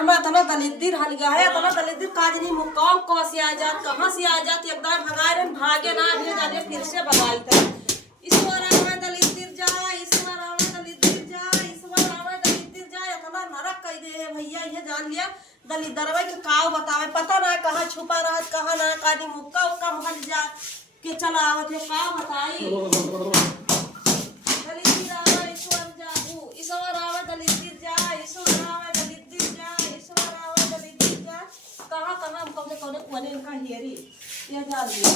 तना दलिद्र हल गया है तना दलिद्र काजनी मुकाम कहाँ से आ जात एकदम भगाए भागे ना भी जाने फिर से भगाई था ईश्वर आवे दलिद्र जा ईश्वर आवे दलिद्र जा ईश्वर आवे दलिद्र जा इतना नरक कह दे है भैया ये जान लिया दलिद्रवा के काव बतावे पता ना कहाँ छुपा रहा कहाँ ना कादी मुक्का उक्का महल जा के चला आवत है का बताई दलिद्र आवे ईश्वर जाबू ईश्वर आवे दलिद्र जा ईश्वर आवे कहाँ कहाँ हम कौन कौन कोने इनका हेरी ये जा लिया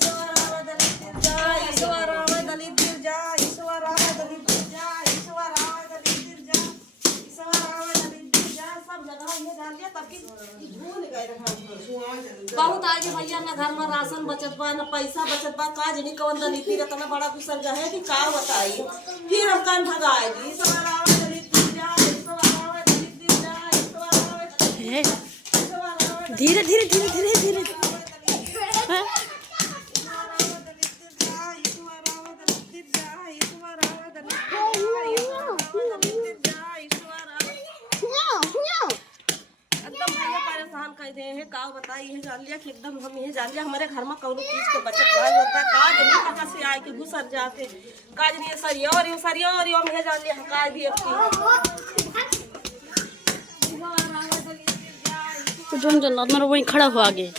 ईश्वर आवे दलिद्र जा ईश्वर आवे दलिद्र जा ईश्वर आवे दलिद्र जा ईश्वर आवे दलिद्र जा ईश्वर आवे दलिद्र जा सब जगह ये जान लिया तब की भूल गए बहुत आगे भैया ना घर में राशन बचत बा ना पैसा बचत बा का जनी कौन दलिद्र इतना बड़ा कुशल है कि का बताई फिर हम कान भगाए दी ईश्वर आवे दलिद्र जा ईश्वर आवे दलिद्र जा ईश्वर आवे धीरे धीरे धीरे धीरे धीरे परेशान कर दे है का बताई है जान लिया कि एकदम हम ये जान लिया हमारे घर में कौन चीज के बचत नहीं होता काज नहीं कहाँ से आए के घुसर जाते काज नहीं सरिया और यो मैं जान लिया काज भी तो जो नॉर्मल वहीं खड़ा हुआ आगे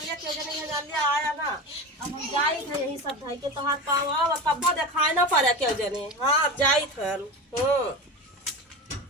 आया ना अब हम जाई थे यही सब धई के तोहार पावा कब्बो देखाए ना पड़े क्यों जने हाँ अब जाई थे